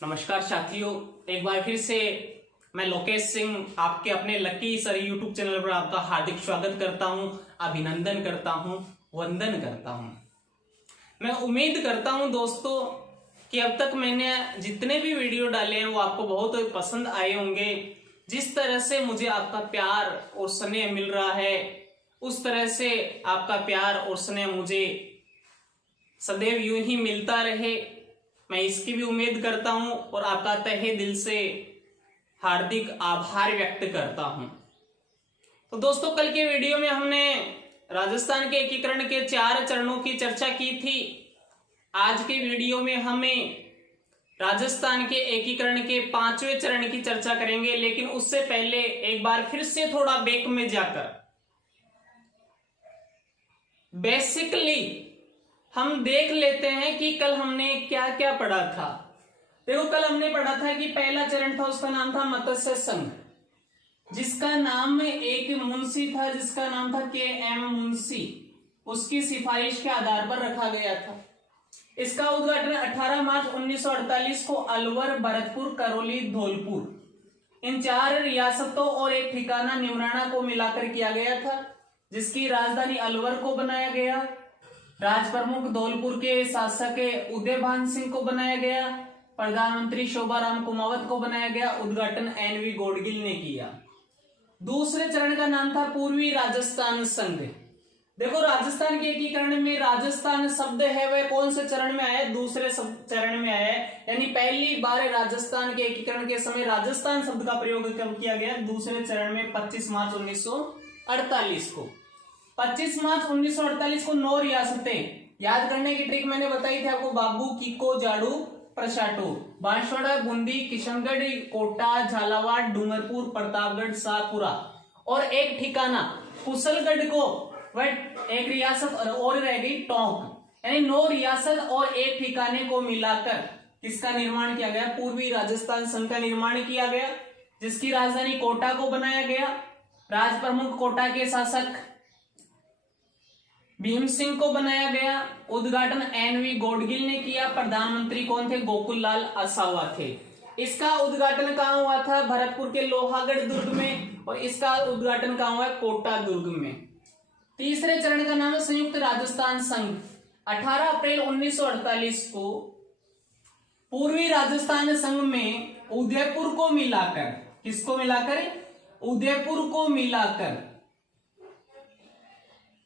नमस्कार साथियों, एक बार फिर से मैं लोकेश सिंह आपके अपने लकी सर यूट्यूब चैनल पर आपका हार्दिक स्वागत करता हूं, अभिनंदन करता हूं, वंदन करता हूं। मैं उम्मीद करता हूं दोस्तों कि अब तक मैंने जितने भी वीडियो डाले हैं वो आपको बहुत पसंद आए होंगे। जिस तरह से मुझे आपका प्यार और स्नेह मिल रहा है उस तरह से आपका प्यार और स्नेह मुझे सदैव यूं ही मिलता रहे, मैं इसकी भी उम्मीद करता हूं और आपका तहे दिल से हार्दिक आभार व्यक्त करता हूं। तो दोस्तों, कल के वीडियो में हमने राजस्थान के एकीकरण के 4 चरणों की चर्चा की थी। आज के वीडियो में हमें राजस्थान के एकीकरण के 5वें चरण की चर्चा करेंगे, लेकिन उससे पहले एक बार फिर से थोड़ा बैक में जाकर बेसिकली हम देख लेते हैं कि कल हमने क्या क्या पढ़ा था। देखो, कल हमने पढ़ा था कि पहला चरण था, उसका नाम था मत्स्य संघ, जिसका नाम एक मुंशी था जिसका नाम था के.एम. मुंशी, उसकी सिफारिश के आधार पर रखा गया था। इसका उद्घाटन 18 मार्च 1948 को अलवर, भरतपुर, करौली, धौलपुर इन 4 रियासतों और एक ठिकाना निमराना को मिलाकर किया गया था, जिसकी राजधानी अलवर को बनाया गया। राज प्रमुख धौलपुर के शासक उदयभान सिंह को बनाया गया। प्रधानमंत्री शोभाराम कुमावत को बनाया गया। उद्घाटन एन.वी. गॉडगिल ने किया। दूसरे चरण का नाम था पूर्वी राजस्थान संघ। देखो, राजस्थान के एकीकरण में राजस्थान शब्द है वह कौन से चरण में आया? दूसरे चरण में आया है, यानी पहली बार राजस्थान के एकीकरण के समय राजस्थान शब्द का प्रयोग कब किया गया? दूसरे चरण में 25 मार्च 1948 को। 25 मार्च 1948 को 9 रियासतें, याद करने की ट्रिक मैंने बताई थी आपको, बाबू, कीको, जाड़ू, प्रशाटो, बांसवाड़ा, बूंदी, किशनगढ़, कोटा, झालावाड़, डूंगरपुर, प्रतापगढ़, शाहपुरा और एक ठिकाना कुशलगढ़ को, वह एक रियासत और रह गई टोंक, यानी 9 रियासत और एक ठिकाने को मिलाकर किसका निर्माण किया गया? पूर्वी राजस्थान संघ का निर्माण किया गया, जिसकी राजधानी कोटा को बनाया गया। राज प्रमुख कोटा के शासक भीम सिंह को बनाया गया। उद्घाटन एन.वी. गॉडगिल ने किया। प्रधानमंत्री कौन थे? गोकुल लाल आसावा थे। इसका उद्घाटन कहाँ हुआ था? भरतपुर के लोहागढ़ दुर्ग में, और इसका उद्घाटन कहाँ हुआ? कोटा दुर्ग में। तीसरे चरण का नाम है संयुक्त राजस्थान संघ। 18 अप्रैल 1948 को पूर्वी राजस्थान संघ में उदयपुर को मिलाकर, किसको मिलाकर? उदयपुर को मिलाकर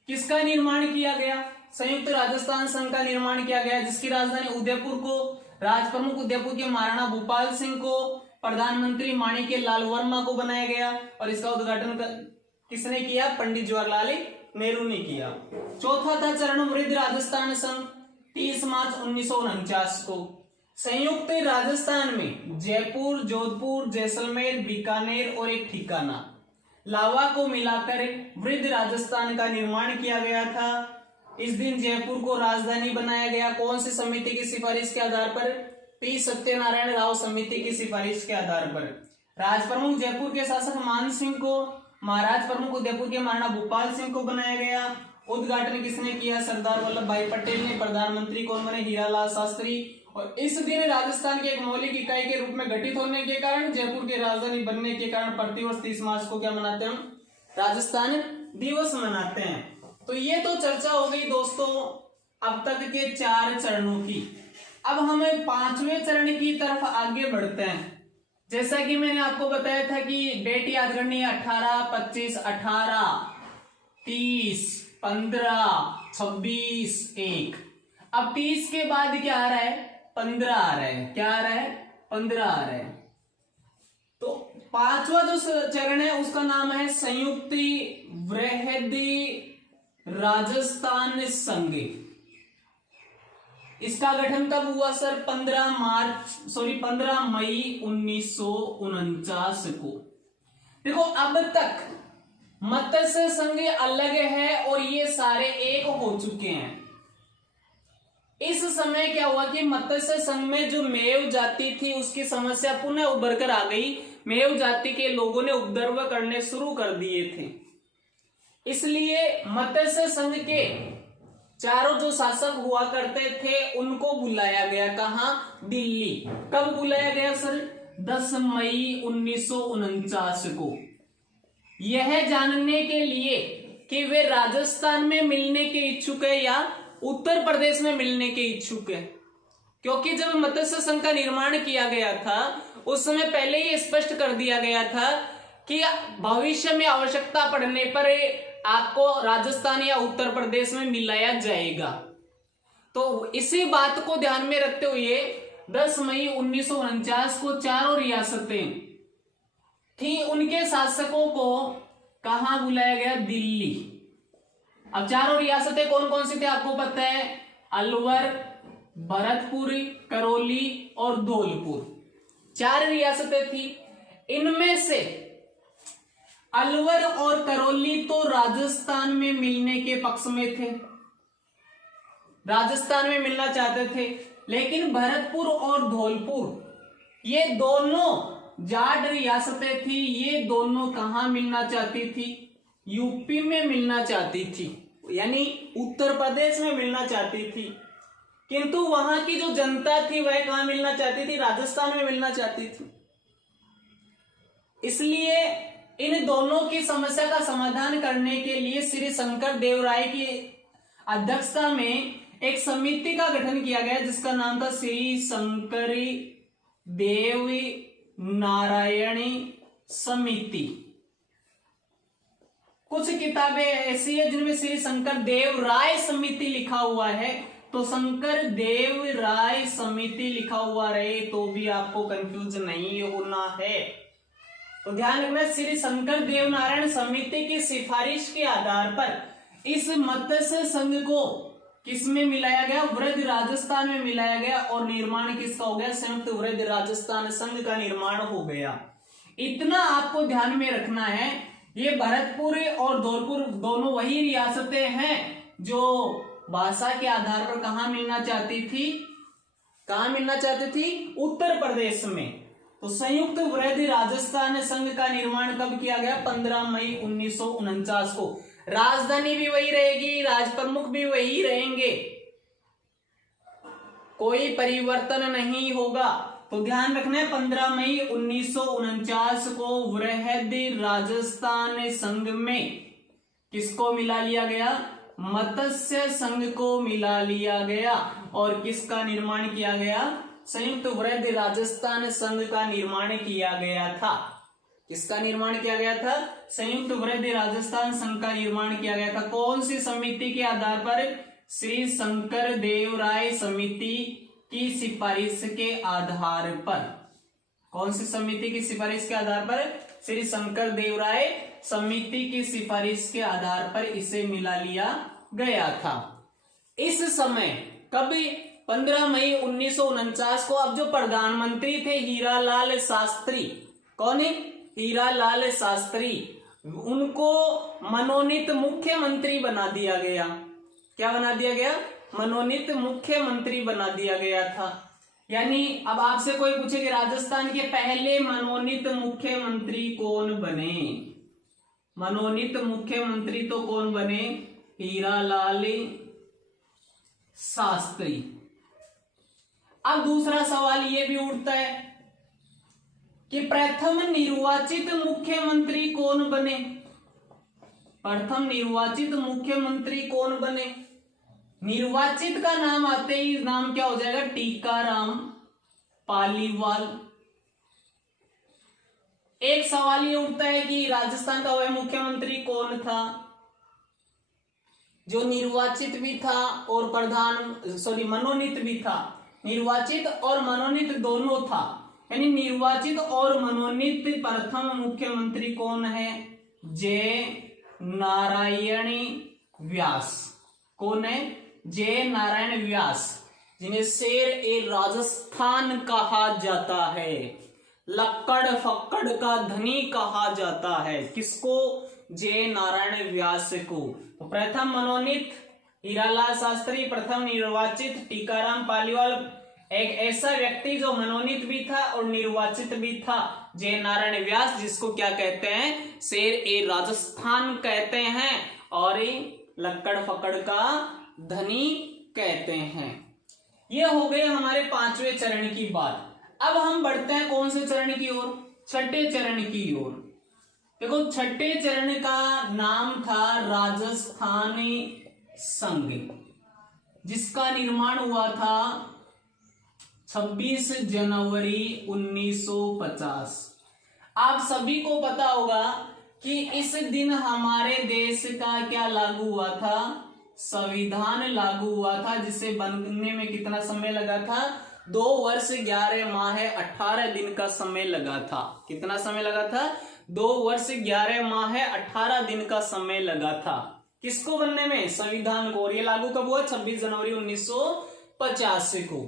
किसका निर्माण किया गया? संयुक्त राजस्थान संघ का निर्माण किया गया, जिसकी राजधानी उदयपुर को, राज प्रमुख उदयपुर के महाराणा भूपाल सिंह को, प्रधानमंत्री माणिक्य लाल वर्मा को बनाया गया, और इसका उद्घाटन किसने किया? पंडित जवाहरलाल नेहरू ने किया। चौथा था चरण वृद्ध राजस्थान संघ, 30 मार्च 1949 को। संयुक्त राजस्थान में जयपुर, जोधपुर, जैसलमेर, बीकानेर और एक ठिकाना लावा को मिलाकर वृद्ध राजस्थान का निर्माण किया गया था। इस दिन जयपुर को राजधानी बनाया गया। कौन सी समिति की सिफारिश के आधार पर? पी सत्यनारायण राव समिति की सिफारिश के आधार पर। राज प्रमुख जयपुर के शासक मान सिंह को, महाराज प्रमुख उदयपुर के महाराणा भूपाल सिंह को बनाया गया। उद्घाटन किसने किया? सरदार वल्लभ भाई पटेल ने। प्रधानमंत्री कौन बने? हीरालाल शास्त्री। और इस दिन राजस्थान के एक मौलिक इकाई के रूप में गठित होने के कारण, जयपुर की राजधानी बनने के कारण प्रतिवर्ष 30 मार्च को क्या मनाते हैं हम? राजस्थान दिवस मनाते हैं। तो ये तो चर्चा हो गई दोस्तों अब तक के 4 चरणों की। अब हमें 5वें चरण की तरफ आगे बढ़ते हैं। जैसा कि मैंने आपको बताया था कि डेट याद करनी है, 18, 25, 18, 30, 15, 26, 1। अब 30 के बाद क्या आ रहा है? 15 आ रहा है। क्या आ रहा है? 15 आ रहा है। तो 5वां जो चरण है उसका नाम है संयुक्त वृहदी राजस्थान संघ। इसका गठन कब हुआ सर? 15 मई 1949 को। देखो, अब तक मत्स्य संघ अलग है और ये सारे एक हो चुके हैं। इस समय क्या हुआ कि मत्स्य संघ में जो मेव जाति थी उसकी समस्या पुनः उभर कर आ गई। मेव जाति के लोगों ने उपद्रव करने शुरू कर दिए थे, इसलिए मत्स्य संघ के चारों जो शासक हुआ करते थे उनको बुलाया गया। कहां? दिल्ली। कब बुलाया गया सर? 10 मई 1949 को। यह जानने के लिए कि वे राजस्थान में मिलने के इच्छुक है या उत्तर प्रदेश में मिलने के इच्छुक है, क्योंकि जब मत्स्य संघ का निर्माण किया गया था उस समय पहले ही स्पष्ट कर दिया गया था कि भविष्य में आवश्यकता पड़ने पर आपको राजस्थान या उत्तर प्रदेश में मिलाया जाएगा। तो इसी बात को ध्यान में रखते हुए 10 मई 1949 को चारों रियासतें थी, उनके शासकों को कहां बुलाया गया? दिल्ली। अब चारों रियासतें कौन कौन सी थी आपको पता है? अलवर, भरतपुर, करौली और धौलपुर, 4 रियासतें थी। इनमें से अलवर और करौली तो राजस्थान में मिलने के पक्ष में थे, राजस्थान में मिलना चाहते थे, लेकिन भरतपुर और धौलपुर ये दोनों जाट रियासतें थी, ये दोनों कहां मिलना चाहती थी? यूपी में मिलना चाहती थी, यानी उत्तर प्रदेश में मिलना चाहती थी। किंतु वहां की जो जनता थी वह कहां मिलना चाहती थी? राजस्थान में मिलना चाहती थी। इसलिए इन दोनों की समस्या का समाधान करने के लिए श्री शंकर देव राय की अध्यक्षता में एक समिति का गठन किया गया, जिसका नाम था श्री शंकरी देव नारायणी समिति। कुछ किताबें ऐसी है जिनमें श्री शंकर देव राय समिति लिखा हुआ है, तो शंकर देव राय समिति लिखा हुआ रहे तो भी आपको कंफ्यूज नहीं होना है। तो ध्यान रखना, श्री शंकर देव नारायण समिति की सिफारिश के आधार पर इस मत्स्य संघ को किसमें मिलाया गया? वृद्ध राजस्थान में मिलाया गया और निर्माण किसका हो गया? संयुक्त वृद्ध राजस्थान संघ का निर्माण हो गया। इतना आपको ध्यान में रखना है। ये भरतपुर और धौलपुर दोनों वही रियासतें हैं जो भाषा के आधार पर कहां मिलना चाहती थी? कहां मिलना चाहती थी? उत्तर प्रदेश में। तो संयुक्त वृद्ध राजस्थान संघ का निर्माण कब किया गया? 15 मई 1949 को। राजधानी भी वही रहेगी, राज प्रमुख भी वही रहेंगे, कोई परिवर्तन नहीं होगा। तो ध्यान रखना है, 15 मई 1949 को वृहद राजस्थान संघ में किसको मिला लिया गया? मत्स्य संघ को मिला लिया गया। और किसका निर्माण किया गया? संयुक्त वृहद राजस्थान संघ का निर्माण किया गया था। किसका निर्माण किया गया था? संयुक्त वृहद राजस्थान संघ का निर्माण किया गया था। कौन सी समिति के आधार पर? श्री शंकर देव राय समिति की सिफारिश के आधार पर। कौन सी समिति की सिफारिश के आधार पर? श्री शंकर देव राय समिति की सिफारिश के आधार पर इसे मिला लिया गया था। इस समय कब? 15 मई 1949 को। अब जो प्रधानमंत्री थे हीरालाल शास्त्री, कौन है? हीरालाल शास्त्री, उनको मनोनीत मुख्यमंत्री बना दिया गया। क्या बना दिया गया? मनोनीत मुख्यमंत्री बना दिया गया था। यानी अब आपसे कोई पूछे कि राजस्थान के पहले मनोनीत मुख्यमंत्री कौन बने? मनोनीत मुख्यमंत्री तो कौन बने? हीरालाल शास्त्री। अब दूसरा सवाल यह भी उठता है कि प्रथम निर्वाचित मुख्यमंत्री कौन बने? प्रथम निर्वाचित मुख्यमंत्री कौन बने? निर्वाचित का नाम आते ही नाम क्या हो जाएगा? टीकाराम पालीवाल। एक सवाल ये उठता है कि राजस्थान का वह मुख्यमंत्री कौन था जो निर्वाचित भी था और मनोनीत भी था। निर्वाचित और मनोनीत दोनों था, यानी निर्वाचित और मनोनीत प्रथम मुख्यमंत्री कौन है? जय नारायणी व्यास। कौन है? जय नारायण व्यास, जिन्हें शेर ए राजस्थान कहा जाता है, लक्कड़ फक्कड़ का धनी कहा जाता है। किसको? जय नारायण व्यास को। तो प्रथम मनोनीत हीरालाल शास्त्री, प्रथम निर्वाचित टीकाराम पालीवाल, एक ऐसा व्यक्ति जो मनोनीत भी था और निर्वाचित भी था, जय नारायण व्यास, जिसको क्या कहते हैं? शेर ए राजस्थान कहते हैं और लक्कड़ फक्कड़ का धनी कहते हैं। ये हो गए हमारे 5वें चरण की बात। अब हम बढ़ते हैं कौन से चरण की ओर? छठे चरण की ओर। देखो छठे चरण का नाम था राजस्थानी संघ, जिसका निर्माण हुआ था 26 जनवरी 1950। आप सभी को पता होगा कि इस दिन हमारे देश का क्या लागू हुआ था? संविधान लागू हुआ था, जिसे बनने में कितना समय लगा था? 2 वर्ष 11 माह 18 दिन का समय लगा था। कितना समय लगा था? 2 वर्ष 11 माह 18 दिन का समय लगा था। किसको बनने में? संविधान को। और ये लागू कब हुआ? 26 जनवरी 1950 को।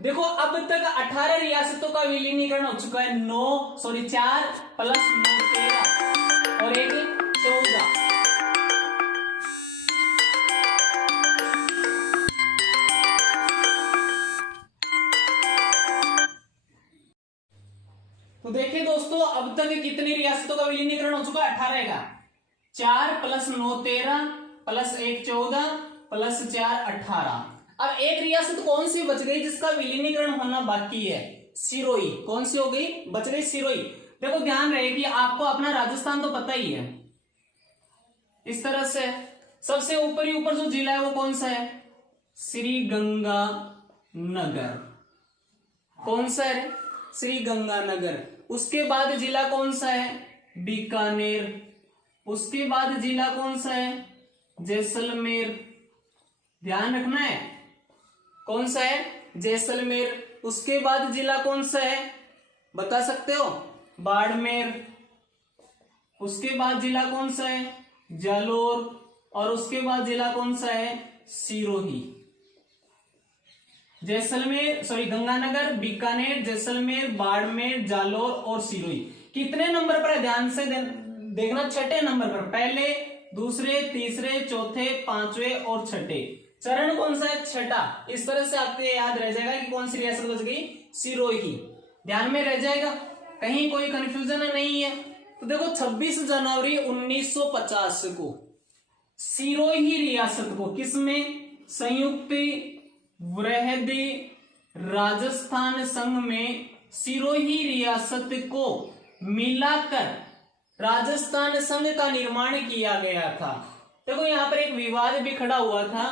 देखो अब तक 18 रियासतों का विलीनीकरण हो चुका है। 4 प्लस 9 13 और 1 14। तो देखिए दोस्तों, अब तक कितनी रियासतों का विलीनीकरण हो चुका है? 18 का। 4 प्लस 9 13 प्लस 1 14 प्लस 4 18। अब एक रियासत कौन सी बच गई जिसका विलीनीकरण होना बाकी है? सिरोही। कौन सी हो गई? बच गई सिरोही। देखो ध्यान रहे कि आपको अपना राजस्थान तो पता ही है। इस तरह से सबसे ऊपर जो जिला है वो कौन सा है? श्री गंगानगर। कौन सा है? श्री गंगानगर। उसके बाद जिला कौन सा है? बीकानेर। उसके बाद जिला कौन सा है? जैसलमेर। ध्यान रखना है, कौन सा है? जैसलमेर। उसके बाद जिला कौन सा है? बता सकते हो? बाड़मेर। उसके बाद जिला कौन सा है? जालोर। और उसके बाद जिला कौन सा है? सिरोही। गंगानगर, बीकानेर, जैसलमेर, बाड़मेर, जालोर और सिरोही। कितने नंबर पर है? ध्यान से देखना, छठे नंबर पर। पहले, दूसरे, तीसरे, चौथे, 5वें और छठे। चरण कौन सा है? छठा। इस तरह से आपको याद रह जाएगा कि कौन सी रियासत बच गई? सिरोही। ध्यान में रह जाएगा, कहीं कोई कंफ्यूजन नहीं है। तो देखो 26 जनवरी 1950 को सिरोही रियासत को किसमें? संयुक्त वृहदी राजस्थान संघ में सिरोही रियासत को मिलाकर राजस्थान संघ का निर्माण किया गया था। देखो यहां पर एक विवाद भी खड़ा हुआ था।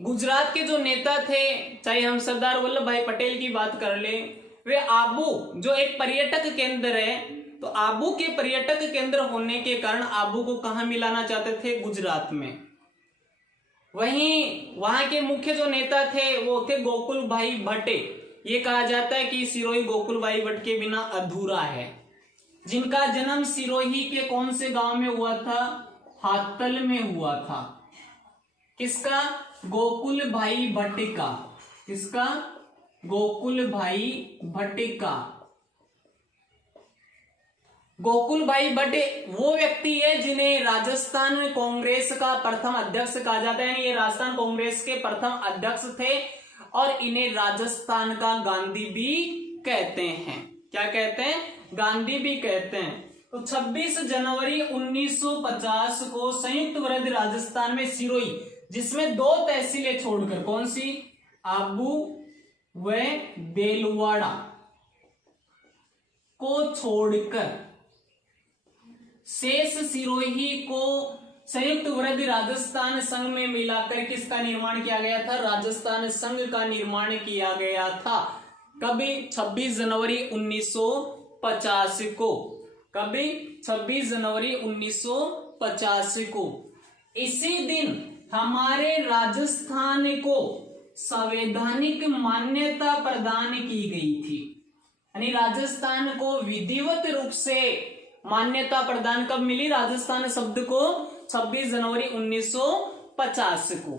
गुजरात के जो नेता थे, चाहे हम सरदार वल्लभ भाई पटेल की बात कर ले, वे आबू जो एक पर्यटक केंद्र है, तो आबू के पर्यटक केंद्र होने के कारण आबू को कहां मिलाना चाहते थे? गुजरात में। वहीं वहां के मुख्य जो नेता थे वो थे गोकुल भाई भट्टे। ये कहा जाता है कि सिरोही गोकुल भाई भट्ट के बिना अधूरा है, जिनका जन्म सिरोही के कौन से गांव में हुआ था? हातल में हुआ था। किसका? गोकुल भाई भट्ट का। किसका? गोकुल भाई भट्ट का। गोकुल भाई भट्ट वो व्यक्ति है जिन्हें राजस्थान कांग्रेस का प्रथम अध्यक्ष कहा जाता है। ये राजस्थान कांग्रेस के प्रथम अध्यक्ष थे और इन्हें राजस्थान का गांधी भी कहते हैं। क्या कहते हैं? गांधी भी कहते हैं। तो 26 जनवरी 1950 को संयुक्त वृहद राजस्थान में सिरोही, जिसमें 2 तहसीलें छोड़कर, कौन सी? आबू व देलवाड़ा को छोड़कर शेष सिरोही को संयुक्त वृहद राजस्थान संघ में मिलाकर किसका निर्माण किया गया था? राजस्थान संघ का निर्माण किया गया था। कभी? 26 जनवरी 1950 को। कभी? 26 जनवरी 1950 को। इसी दिन हमारे राजस्थान को संवैधानिक मान्यता प्रदान की गई थी। यानी राजस्थान को विधिवत रूप से मान्यता प्रदान कब मिली? राजस्थान शब्द को 26 जनवरी 1950 को।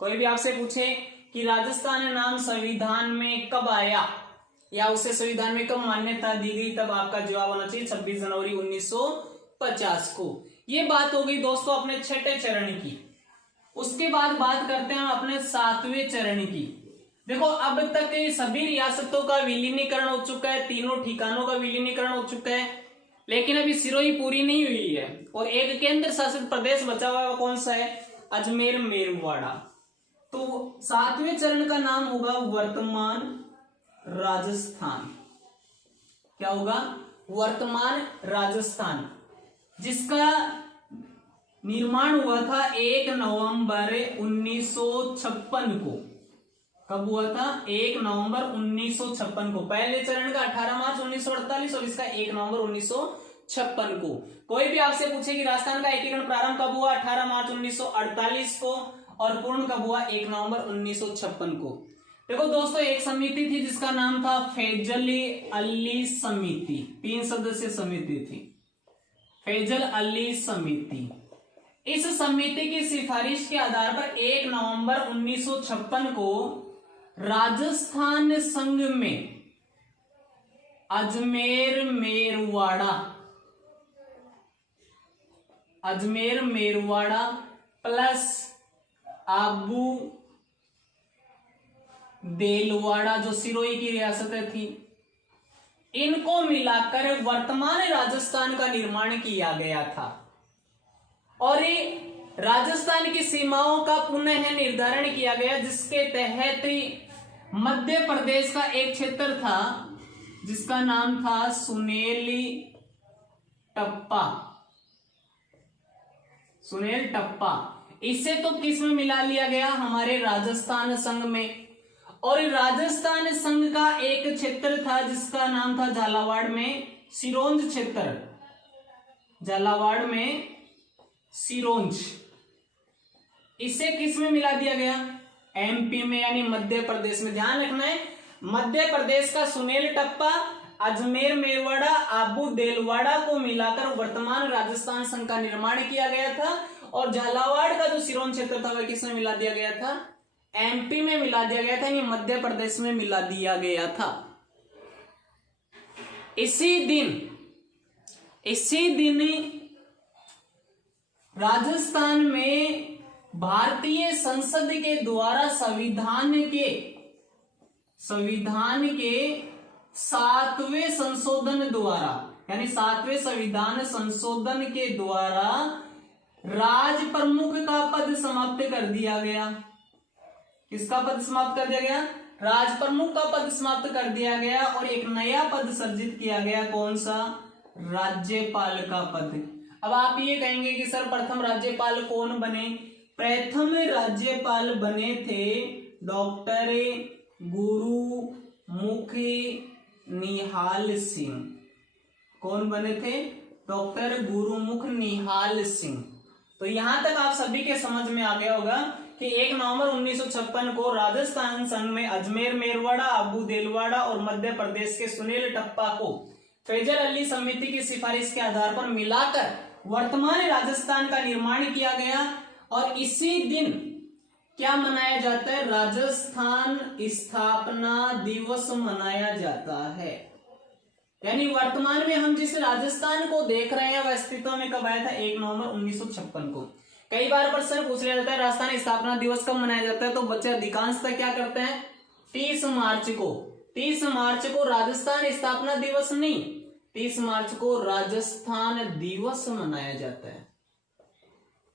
कोई भी आपसे पूछे कि राजस्थान नाम संविधान में कब आया या उसे संविधान में कब मान्यता दी गई, तब आपका जवाब होना चाहिए 26 जनवरी 1950 को। ये बात हो गई दोस्तों अपने छठे चरण की। उसके बाद बात करते हैं हम अपने 7वें चरण की। देखो अब तक सभी रियासतों का विलीनीकरण हो चुका है, तीनों ठिकानों का विलीनीकरण हो चुका है, लेकिन अभी सिरोही पूरी नहीं हुई है और एक केंद्र शासित प्रदेश बचा हुआ है। वो कौन सा है? अजमेर मेरवाड़ा। तो 7वें चरण का नाम होगा वर्तमान राजस्थान। क्या होगा? वर्तमान राजस्थान, जिसका निर्माण हुआ था 1 नवंबर 1956 को। कब हुआ था? 1 नवंबर 1956 को। पहले चरण का 18 मार्च 1948 और इसका 1 नवंबर 1956 को। कोई भी आपसे पूछे कि राजस्थान का एकीकरण प्रारंभ कब हुआ? 18 मार्च 1948 को, और पूर्ण कब हुआ? 1 नवंबर 1956 को। देखो दोस्तों, एक समिति थी जिसका नाम था फैजल अली समिति। 3 सदस्य समिति थी, फैजल अली समिति। इस समिति की सिफारिश के आधार पर 1 नवंबर 1956 को राजस्थान संघ में अजमेर मेरवाड़ा प्लस आबू देलवाड़ा, जो सिरोही की रियासतें थी, इनको मिलाकर वर्तमान राजस्थान का निर्माण किया गया था। और ये राजस्थान की सीमाओं का पुनः निर्धारण किया गया, जिसके तहत मध्य प्रदेश का एक क्षेत्र था जिसका नाम था सुनेल टप्पा। इसे तो किस में मिला लिया गया? हमारे राजस्थान संघ में। और राजस्थान संघ का एक क्षेत्र था जिसका नाम था झालावाड़ में सिरोंज क्षेत्र। झालावाड़ में सिरोंज, इसे किस में मिला दिया गया? एमपी में, यानी मध्य प्रदेश में। ध्यान रखना है, मध्य प्रदेश का सुनेल टप्पा, अजमेर मेरवाड़ा, आबू देलवाड़ा को मिलाकर वर्तमान राजस्थान संघ का निर्माण किया गया था। और झालावाड़ का जो सिरोंज क्षेत्र था वह किस में मिला दिया गया था? एमपी में मिला दिया गया था, यानी मध्य प्रदेश में मिला दिया गया था। इसी दिन राजस्थान में भारतीय संसद के द्वारा संविधान के 7वें संशोधन द्वारा, यानी 7वें संविधान संशोधन के द्वारा राज प्रमुख का पद समाप्त कर दिया गया। किसका पद समाप्त कर दिया गया? राज प्रमुख का पद समाप्त कर दिया गया और एक नया पद सर्जित किया गया। कौन सा? राज्यपाल का पद। अब आप ये कहेंगे कि सर प्रथम राज्यपाल कौन बने? प्रथम राज्यपाल बने थे डॉक्टर गुरुमुख निहाल सिंह। कौन बने थे? डॉक्टर गुरुमुख निहाल सिंह। तो यहां तक आप सभी के समझ में आ गया होगा कि 1 नवंबर 1956 को राजस्थान संघ में अजमेर मेरवाड़ा, आबू देलवाड़ा और मध्य प्रदेश के सुनेल टप्पा को फैजल अली समिति की सिफारिश के आधार पर मिलाकर वर्तमान राजस्थान का निर्माण किया गया। और इसी दिन क्या मनाया जाता है? राजस्थान स्थापना दिवस मनाया जाता है। यानी वर्तमान में हम जिस राजस्थान को देख रहे हैं वह अस्तित्व में कब आया था? 1 नवंबर 1956 को। कई बार प्रश्न पूछ लिया जाता है राजस्थान स्थापना दिवस कब मनाया जाता है, तो बच्चे अधिकांशतः क्या करते हैं? 30 मार्च को। 30 मार्च को राजस्थान स्थापना दिवस नहीं, 30 मार्च को राजस्थान दिवस मनाया जाता है।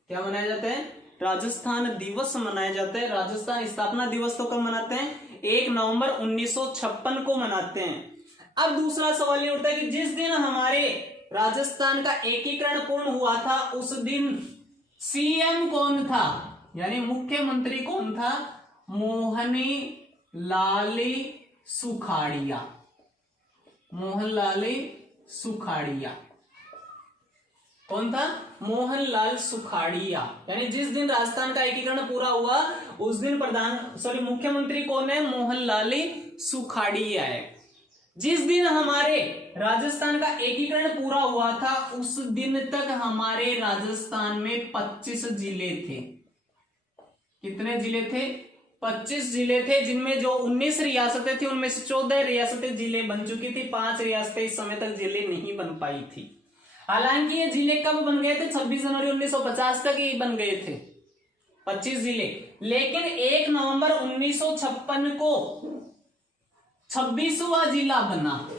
क्या मनाया जाता है? राजस्थान दिवस मनाया जाता है। राजस्थान स्थापना दिवस तो कब मनाते हैं? 1 नवंबर 1956 को मनाते हैं। अब दूसरा सवाल ये उठता है कि जिस दिन हमारे राजस्थान का एकीकरण पूर्ण हुआ था उस दिन सीएम कौन था, यानी मुख्यमंत्री कौन था? मोहनलाल सुखाड़िया। कौन था? मोहनलाल सुखाड़िया। यानी जिस दिन राजस्थान का एकीकरण पूरा हुआ उस दिन मुख्यमंत्री कौन है? मोहनलाल सुखाड़िया है। जिस दिन हमारे राजस्थान का एकीकरण पूरा हुआ था उस दिन तक हमारे राजस्थान में 25 जिले थे। कितने जिले थे? 25 जिले थे, जिनमें जो 19 रियासतें थी उनमें से 14 रियासतें जिले बन चुकी थी, 5 रियासतें इस समय तक जिले नहीं बन पाई थी। हालांकि ये जिले कब बन गए थे? 26 जनवरी 1950 तक ये बन गए थे 25 जिले। लेकिन 1 नवंबर 1956 को 26वां जिला बना।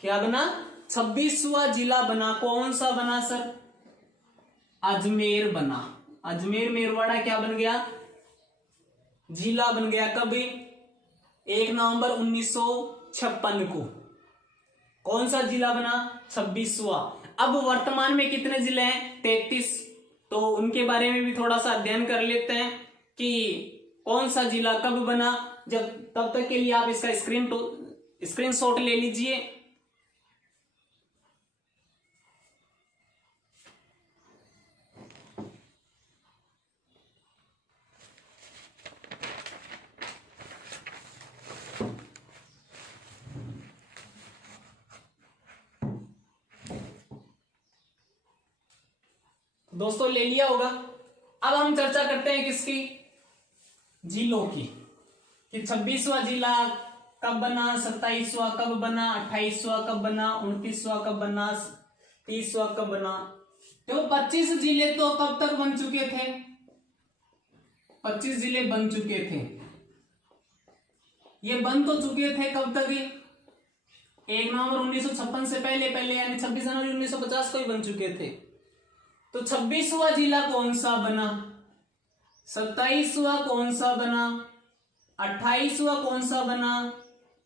क्या बना? 26वां जिला बना। कौन सा बना सर? अजमेर बना। अजमेर मेरवाड़ा क्या बन गया? जिला बन गया। कब? 1 नवंबर 1956 को। कौन सा जिला बना? 26वां। अब वर्तमान में कितने जिले हैं? 33। तो उनके बारे में भी थोड़ा सा अध्ययन कर लेते हैं कि कौन सा जिला कब बना। जब तब तक के लिए आप इसका स्क्रीनशॉट ले लीजिए। दोस्तों ले लिया होगा। अब हम चर्चा करते हैं किसकी? जिलों की, कि 26वां जिला कब बना, 27वां कब बना, 28वां कब बना, 29वां कब बना, 30वां कब बना। तो 25 जिले तो कब तक बन चुके थे? 25 जिले बन चुके थे। ये बन तो चुके थे कब तक? 1 नवंबर 1956 से पहले पहले, यानी 26 जनवरी 1950 को ही बन चुके थे। तो 26वां जिला कौन सा बना? 27वां कौन सा बना? 28वां कौन सा बना?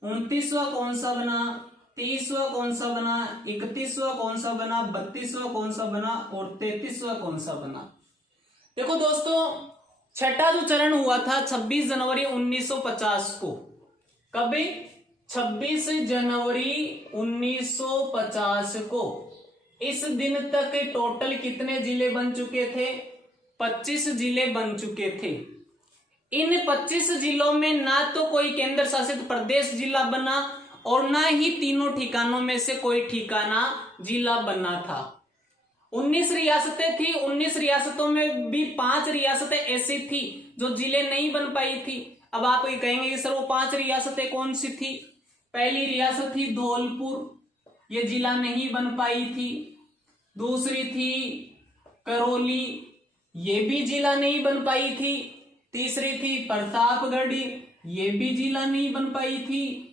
29वां कौन सा बना? 30वां कौन सा बना? 31वां कौन सा बना? 32वां कौन सा बना? और 33वां कौन सा बना? देखो दोस्तों, छठा जो चरण हुआ था 26 जनवरी 1950 को। कब? 26 जनवरी 1950 को। इस दिन तक टोटल कितने जिले बन चुके थे? 25 जिले बन चुके थे। इन 25 जिलों में ना तो कोई केंद्र शासित प्रदेश जिला बना और ना ही तीनों ठिकानों में से कोई ठिकाना जिला बना था। 19 रियासतें थी। 19 रियासतों में भी 5 रियासतें ऐसी थी जो जिले नहीं बन पाई थी। अब आप ये कहेंगे कि सर वो 5 रियासतें कौन सी थी? पहली रियासत थी धौलपुर, ये जिला नहीं बन पाई थी। दूसरी थी करौली, ये भी जिला नहीं बन पाई थी। तीसरी थी प्रतापगढ़, ये भी जिला नहीं बन पाई थी।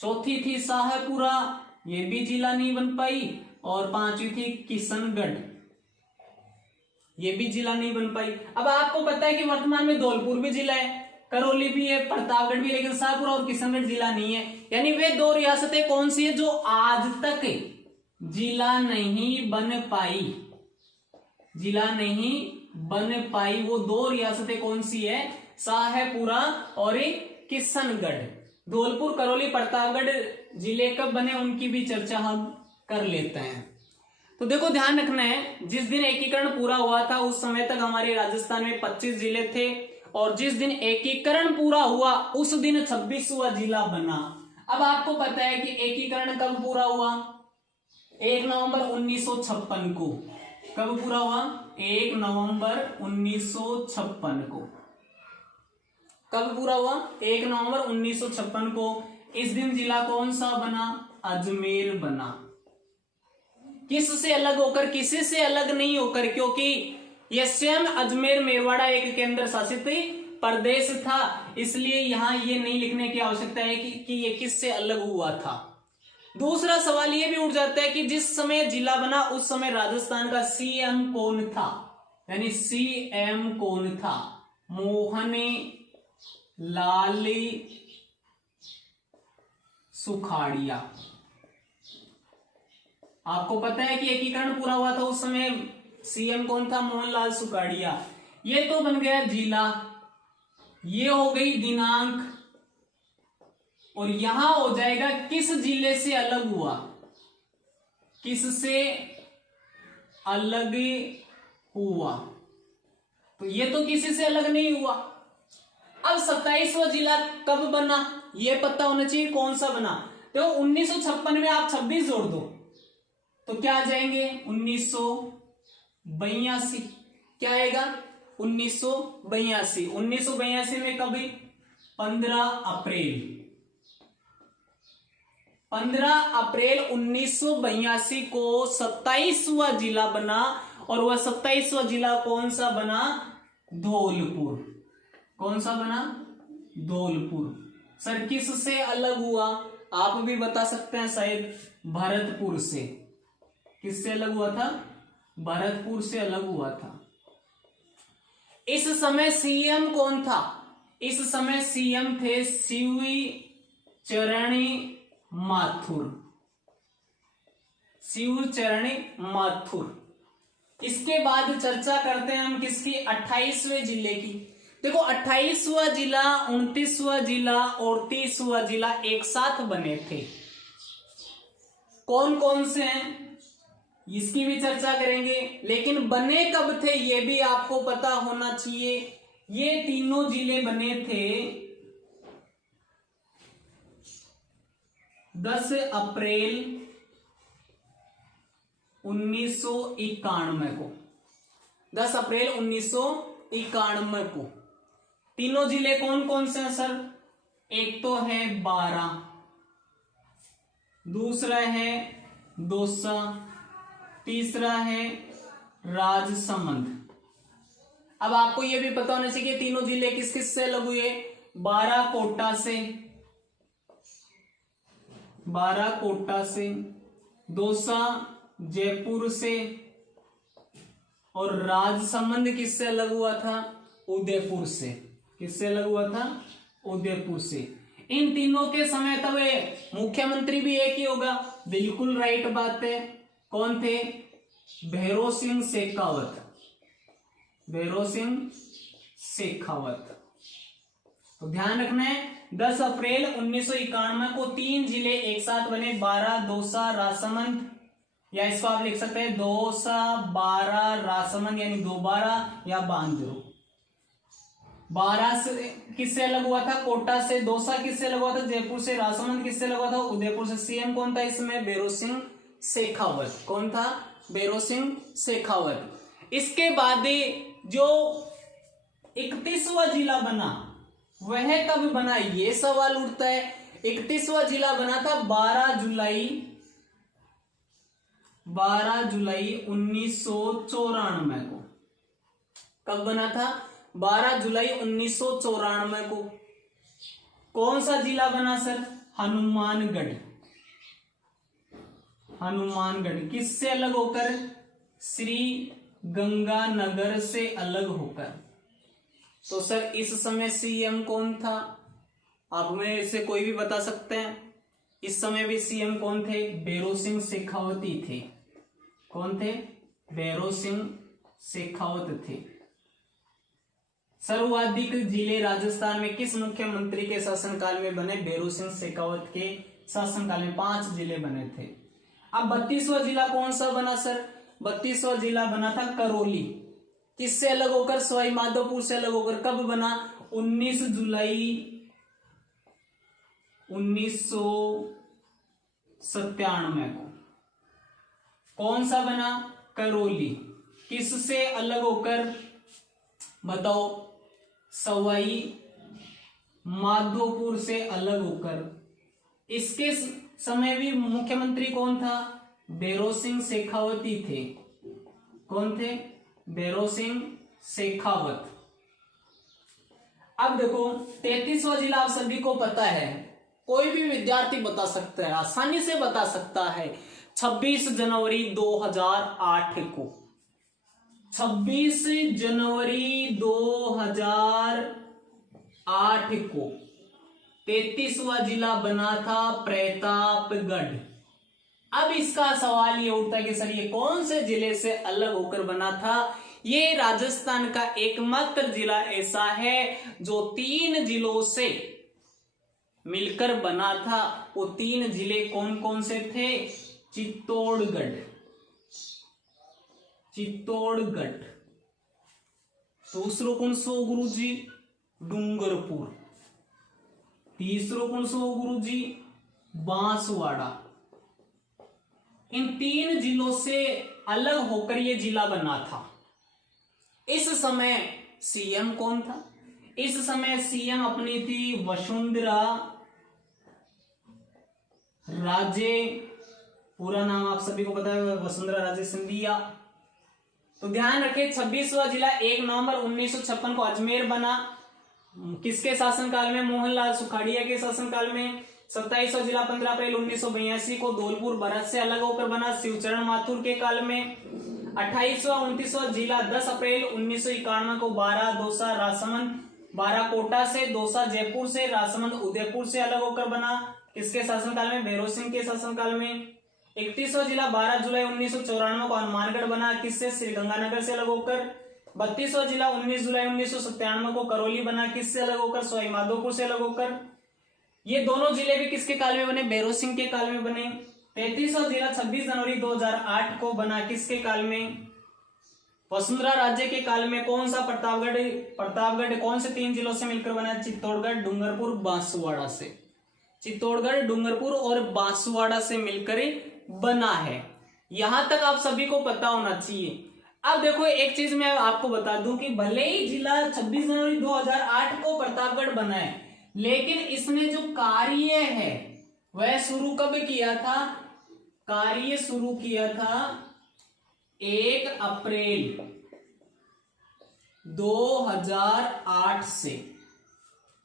चौथी थी शाहपुरा, ये भी जिला नहीं बन पाई। और 5वीं थी किशनगढ़, ये भी जिला नहीं बन पाई। अब आपको पता है कि वर्तमान में धौलपुर भी जिला है, करौली भी है, प्रतापगढ़ भी, लेकिन शाहपुरा और किशनगढ़ जिला नहीं है। यानी वे 2 रियासतें कौन सी है जो आज तक जिला नहीं बन पाई? जिला नहीं बन पाई। वो 2 रियासतें कौन सी है? शाहपुरा और किशनगढ़। धौलपुर, करौली, प्रतापगढ़ जिले कब बने उनकी भी चर्चा हम कर लेते हैं। तो देखो ध्यान रखना है, जिस दिन एकीकरण पूरा हुआ था उस समय तक हमारे राजस्थान में 25 जिले थे, और जिस दिन एकीकरण पूरा हुआ उस दिन 26वां जिला बना। अब आपको पता है कि एकीकरण कब पूरा हुआ? 1 नवंबर 1956 को। कब पूरा हुआ? 1 नवंबर 1956 को। कब पूरा हुआ? 1 नवंबर 1956 को। इस दिन जिला कौन सा बना? अजमेर बना। किससे अलग होकर? किसी से अलग नहीं होकर, क्योंकि यह स्वयं अजमेर मेरवाड़ा एक केंद्र शासित प्रदेश था। इसलिए यहां ये नहीं लिखने की आवश्यकता है कि ये किससे अलग हुआ था। दूसरा सवाल ये भी उठ जाता है कि जिस समय जिला बना उस समय राजस्थान का सीएम कौन था? यानी सीएम कौन था? मोहन लाल सुखाड़िया। आपको पता है कि एकीकरण पूरा हुआ था उस समय सीएम कौन था? मोहनलाल सुखाड़िया। ये तो बन गया जिला, ये हो गई दिनांक, और यहां हो जाएगा किस जिले से अलग हुआ? किससे अलग हुआ? तो ये तो किसी से अलग नहीं हुआ। अब 27वां जिला कब बना ये पता होना चाहिए, कौन सा बना। तो 1956 में आप 26 जोड़ दो तो क्या आ जाएंगे? 1982। क्या आएगा? 1982। 1982 में कभी? 15 अप्रैल। 15 अप्रैल 1982 को 27वां जिला बना, और वह 27वां जिला कौन सा बना? धौलपुर। कौन सा बना? धौलपुर। सर किस से अलग हुआ? आप भी बता सकते हैं शायद, भरतपुर से। किससे अलग हुआ था? भरतपुर से अलग हुआ था। इस समय सीएम कौन था? इस समय सीएम थे शिवचरणी माथुर। शिवचरणी माथुर। इसके बाद चर्चा करते हैं हम किसकी? 28वें जिले की। देखो 28वां जिला, 29वां जिला और 30वां जिला एक साथ बने थे। कौन कौन से हैं इसकी भी चर्चा करेंगे, लेकिन बने कब थे ये भी आपको पता होना चाहिए। ये तीनों जिले बने थे 10 अप्रैल 1991 को। 10 अप्रैल 1991 को। तीनों जिले कौन कौन से हैं सर? एक तो है बारा, दूसरा है दौसा, तीसरा है राजसमंद। अब आपको यह भी पता होना चाहिए तीनों जिले किस किस से अलग हुए। बाराकोटा से, दौसा जयपुर से, और राजसमंद किससे अलग हुआ था? उदयपुर से। किससे अलग हुआ था? उदयपुर से। इन तीनों के समय तब मुख्यमंत्री भी एक ही होगा। बिल्कुल राइट बात है। कौन थे? भैरों सिंह शेखावत। तो ध्यान रखना है 10 अप्रैल 1991 को 3 जिले एक साथ बने, बारा, दौसा, राजसमंद, या इसको आप लिख सकते हैं दौसा, बारा, राजसमंद, यानी दोबारा या बांद्रो। बारा से किससे अलग हुआ था? कोटा से। दौसा किससे अलग हुआ था? जयपुर से। राजसमंद किससे अलग हुआ था? उदयपुर से। सीएम कौन था इसमें? भैरों सिंह शेखावत। कौन था? भैरों सिंह शेखावत। इसके बाद जो 31वां जिला बना वह कब बना? ये सवाल उठता है। 31वां जिला बना था 12 जुलाई 1994 को। कब बना था? 12 जुलाई 1994 को। कौन सा जिला बना सर? हनुमानगढ़। किससे अलग होकर? श्री गंगानगर से अलग होकर। तो सर इस समय सीएम कौन था? आप में से कोई भी बता सकते हैं। इस समय भी सीएम कौन थे? भैरों सिंह शेखावत थे। कौन थे? भैरों सिंह शेखावत थे। सर्वाधिक जिले राजस्थान में किस मुख्यमंत्री के शासनकाल में बने? भैरों सिंह शेखावत के शासनकाल में 5 जिले बने थे। अब 32वां जिला कौन सा बना सर? 32वां जिला बना था करौली। किससे अलग होकर? सवाई माधोपुर से अलग होकर। कब बना? 19 जुलाई 1997 को। कौन सा बना? करौली। किससे अलग होकर? बताओ। सवाई माधोपुर से अलग होकर। इसके समय भी मुख्यमंत्री कौन था? भैरों सिंह शेखावत थे। कौन थे? भैरों सिंह शेखावत। अब देखो 33वां जिला आप सभी को पता है, कोई भी विद्यार्थी बता सकता है, आसानी से बता सकता है। 26 जनवरी 2008 को। 26 जनवरी 2008 को 33वां जिला बना था प्रतापगढ़। अब इसका सवाल ये उठता है कि सर ये कौन से जिले से अलग होकर बना था? ये राजस्थान का एकमात्र जिला ऐसा है जो 3 जिलों से मिलकर बना था। वो 3 जिले कौन कौन से थे? चित्तौड़गढ़, दूसरो कौन सो गुरुजी? डूंगरपुर। तीसरो कौन सो गुरुजी? बांसवाड़ा। इन 3 जिलों से अलग होकर यह जिला बना था। इस समय सीएम कौन था? इस समय सीएम अपनी थी वसुंधरा राजे। पूरा नाम आप सभी को पता है, वसुंधरा राजे सिंधिया। तो ध्यान रखें 26वां जिला 1 नवंबर 1956 को अजमेर बना। किसके शासनकाल में? मोहनलाल सुखाड़िया के शासनकाल में। 27वां जिला 15 अप्रैल 1982 को धौलपुर भरत से अलग होकर बना, शिवचरण माथुर के काल में। 28वां 29वां जिला 10 अप्रैल 1991 को 12 दौसा राजसमंद 12 कोटा से, दौसा जयपुर से, राजसमंद उदयपुर से अलग होकर बना। किसके शासनकाल में? भैरव सिंह के शासनकाल में। 31वां जिला 12 जुलाई 1994 को हनुमानगढ़ बना। किससे? श्रीगंगानगर से अलग होकर। 32वां जिला 19 जुलाई 1997 को करौली बना। किससे अलग होकर? सवाईमाधोपुर से अलग होकर। ये दोनों जिले भी किसके काल में बने? भैरव सिंह के काल में बने। 33वां जिला 26 जनवरी 2008 को बना। किसके काल में? वसुंधरा राज्य के काल में। कौन सा? प्रतापगढ़ कौन से 3 जिलों से मिलकर बना? चित्तौड़गढ़, डूंगरपुर, बांसवाड़ा से। चित्तौड़गढ़, डूंगरपुर और बांसवाड़ा से मिलकर बना है। यहां तक आप सभी को पता होना चाहिए। अब देखो एक चीज मैं आपको बता दूं कि भले ही जिला 26 जनवरी 2008 को प्रतापगढ़ बना है, लेकिन इसने जो कार्य है वह शुरू कब किया था? कार्य शुरू किया था 1 अप्रैल 2008 से।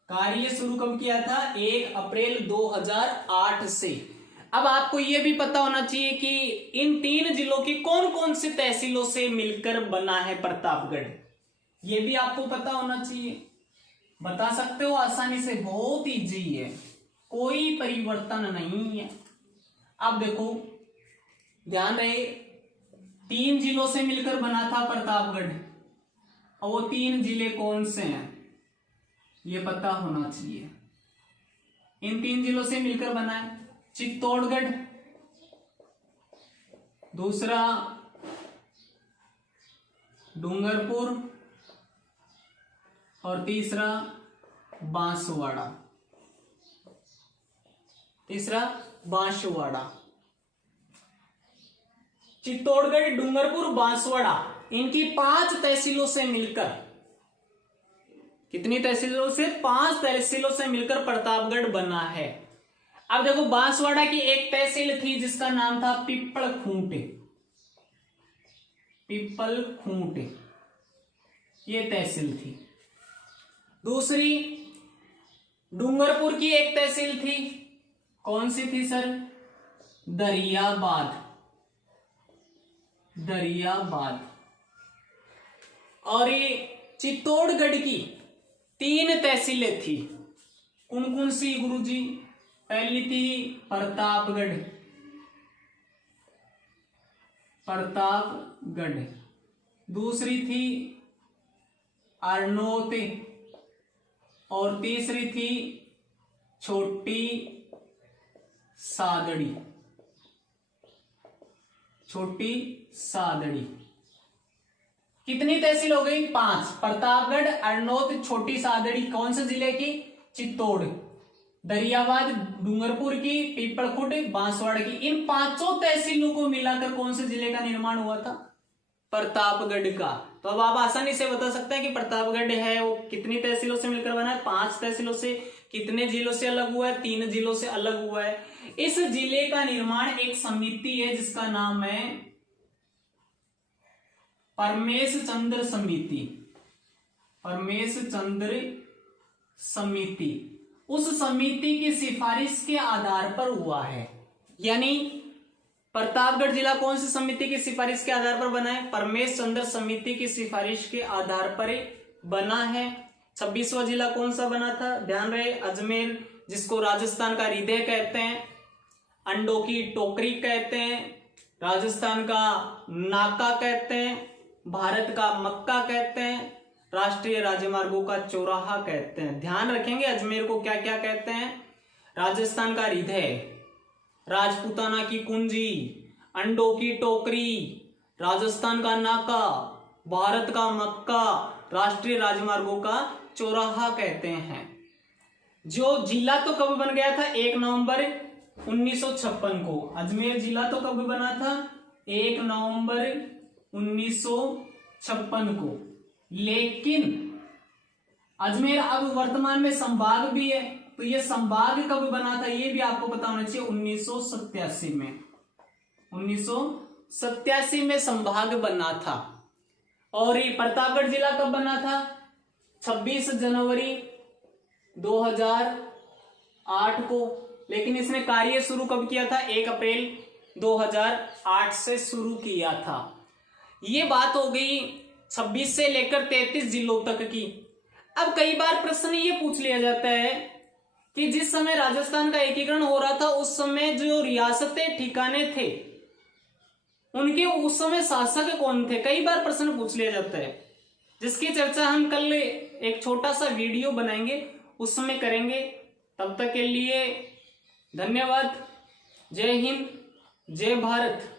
कार्य शुरू कब किया था? 1 अप्रैल 2008 से। अब आपको यह भी पता होना चाहिए कि इन 3 जिलों की कौन कौन सी तहसीलों से मिलकर बना है प्रतापगढ़, यह भी आपको पता होना चाहिए। बता सकते हो आसानी से, बहुत इजी है, कोई परिवर्तन नहीं है। अब देखो ध्यान रहे, 3 जिलों से मिलकर बना था प्रतापगढ़, और वो 3 जिले कौन से हैं ये पता होना चाहिए। इन 3 जिलों से मिलकर बना है चित्तौड़गढ़, दूसरा डूंगरपुर और तीसरा बांसवाड़ा। चित्तौड़गढ़, डूंगरपुर, बांसवाड़ा, इनकी 5 तहसीलों से मिलकर, कितनी तहसीलों से? 5 तहसीलों से मिलकर प्रतापगढ़ बना है। अब देखो बांसवाड़ा की एक तहसील थी जिसका नाम था पिपलखूंट, ये तहसील थी। दूसरी डूंगरपुर की एक तहसील थी, कौन सी थी सर? दरियाबाद। और ये चित्तौड़गढ़ की 3 तहसीलें थी, कौन कौन सी गुरुजी? पहली थी प्रतापगढ़, दूसरी थी अरनोत और तीसरी थी छोटी सादड़ी। कितनी तहसील हो गई? 5। प्रतापगढ़, अरनोत, छोटी सादड़ी कौन से जिले की? चित्तौड़। दरियाबाद डूंगरपुर की, पीपलखुट बांसवाड़ा की। इन 5 तहसीलों को मिलाकर कौन से जिले का निर्माण हुआ था? प्रतापगढ़ का। तो अब आप आसानी से बता सकते हैं कि प्रतापगढ़ है वो कितनी तहसीलों से मिलकर बना है? 5 तहसीलों से। कितने जिलों से अलग हुआ है? 3 जिलों से अलग हुआ है। इस जिले का निर्माण एक समिति है जिसका नाम है परमेश चंद्र समिति। उस समिति की सिफारिश के आधार पर हुआ है। यानी प्रतापगढ़ जिला कौन सी समिति की सिफारिश के आधार पर बना है? परमेश चंद्र समिति की सिफारिश के आधार पर बना है। 26वां जिला कौन सा बना था? ध्यान रहे, अजमेर, जिसको राजस्थान का हृदय कहते हैं, अंडों की टोकरी कहते हैं, राजस्थान का नाका कहते हैं, भारत का मक्का कहते हैं, राष्ट्रीय राजमार्गों का चौराहा कहते हैं। ध्यान रखेंगे अजमेर को क्या क्या कहते हैं? राजस्थान का हृदय, राजपूताना की कुंजी, अंडों की टोकरी, राजस्थान का नाका, भारत का मक्का, राष्ट्रीय राजमार्गों का चौराहा कहते हैं। जो जिला तो कब बन गया था? 1 नवंबर 1956 को। अजमेर जिला तो कब बना था? 1 नवंबर 1956 को। लेकिन अजमेर अब वर्तमान में संभाग भी है, तो ये संभाग कब बना था ये भी आपको पता होना चाहिए। 1987 में। 1987 में संभाग बना था। और ये प्रतापगढ़ जिला कब बना था? 26 जनवरी 2008 को। लेकिन इसने कार्य शुरू कब किया था? 1 अप्रैल 2008 से शुरू किया था। ये बात हो गई 26 से लेकर 33 जिलों तक की। अब कई बार प्रश्न ये पूछ लिया जाता है कि जिस समय राजस्थान का एकीकरण हो रहा था उस समय जो रियासतें ठिकाने थे उनके उस समय शासक कौन थे, कई बार प्रश्न पूछ लिया जाता है, जिसकी चर्चा हम कल एक छोटा सा वीडियो बनाएंगे उस समय करेंगे। तब तक के लिए धन्यवाद। जय हिंद, जय भारत।